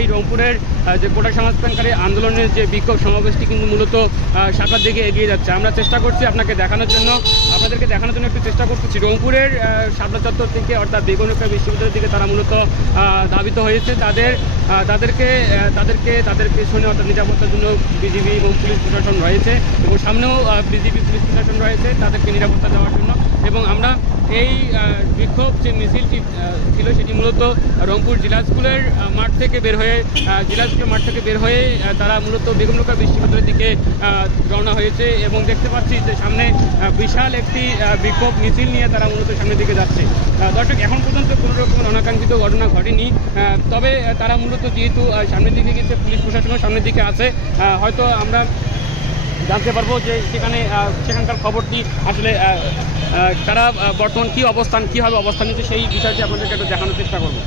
এই রংপুরের যে কোটা সংস্কারকারী আন্দোলনের যে বিক্ষোভ সমাবেশটি কিন্তু মূলত শাখার দিকে এগিয়ে যাচ্ছে। আমরা চেষ্টা করছি আপনাদেরকে দেখানোর জন্য একটু চেষ্টা করতেছি। রংপুরের শাপলা চত্বর থেকে অর্থাৎ বেগম-রোকেয়া বিশ্ববিদ্যালয়ের দিকে তারা মূলত ধাবিত হয়েছে। তাদেরকে পেছনে অর্থাৎ নিরাপত্তার জন্য বিজিবি এবং পুলিশ প্রশাসন রয়েছে এবং সামনেও বিজিবি পুলিশ প্রশাসন রয়েছে তাদেরকে নিরাপত্তা দেওয়ার জন্য। এবং আমরা এই বিক্ষোভ যে মিছিলটি ছিল সেটি মূলত রংপুর জেলা স্কুলের মাঠ থেকে বের হয়ে তারা মূলত বেগম-রোকেয়া বিশ্ববিদ্যালয়ের দিকে রওনা হয়েছে এবং দেখতে পাচ্ছি যে সামনে বিশাল একটি বিক্ষোভ মিছিল নিয়ে তারা মূলত সামনের দিকে যাচ্ছে। দর্শক, এখন পর্যন্ত কোনো রকমের অনাকাঙ্ক্ষিত ঘটনা ঘটেনি, তবে তারা মূলত যেহেতু সামনের দিকে গেছে, পুলিশ প্রশাসনও সামনের দিকে আছে, হয়তো আমরা জানতে পারবো যে সেখানকার খবরটি আসলে তারা বর্তমান কীভাবে অবস্থান নিচ্ছে সেই বিষয়টি আপনাদেরকে একটু দেখানোর চেষ্টা করবো।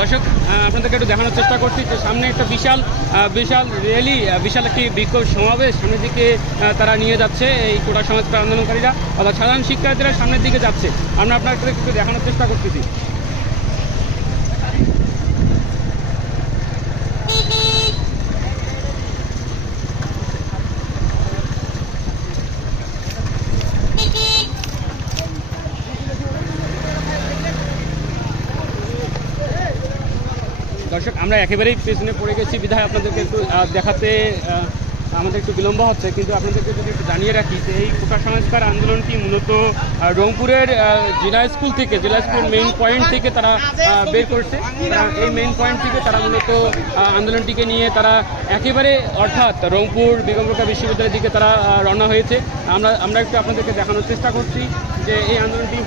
দর্শক, আপনাদেরকে একটু দেখানোর চেষ্টা করছি যে সামনে একটা বিশাল র্যালি, বিশাল একটি বিক্ষোভ সমাবেশ সামনের দিকে তারা নিয়ে যাচ্ছে। এই কোটা সংস্কার আন্দোলনকারীরা অর্থাৎ সাধারণ শিক্ষার্থীরা সামনের দিকে যাচ্ছে। আমরা আপনাদেরকে একটু দেখানোর চেষ্টা করতেছি। দর্শক, আমরা একেবারেই পেছনে পড়ে গেছি বিধায় আপনাদেরকে একটু দেখাতে আমাদের একটু বিলম্ব হচ্ছে, কিন্তু আপনাদেরকে যদি একটু জানিয়ে রাখি যে এই কোটা সংস্কার আন্দোলনটি মূলত রংপুরের জেলা স্কুল মেইন পয়েন্ট থেকে তারা বের করছে। এই মেইন পয়েন্ট থেকে তারা মূলত আন্দোলনটিকে নিয়ে তারা একেবারে অর্থাৎ রংপুর বেগম-রোকেয়া বিশ্ববিদ্যালয়ের দিকে তারা রওনা হয়েছে। আমরা একটু আপনাদেরকে দেখানোর চেষ্টা করছি যে এই আন্দোলনটি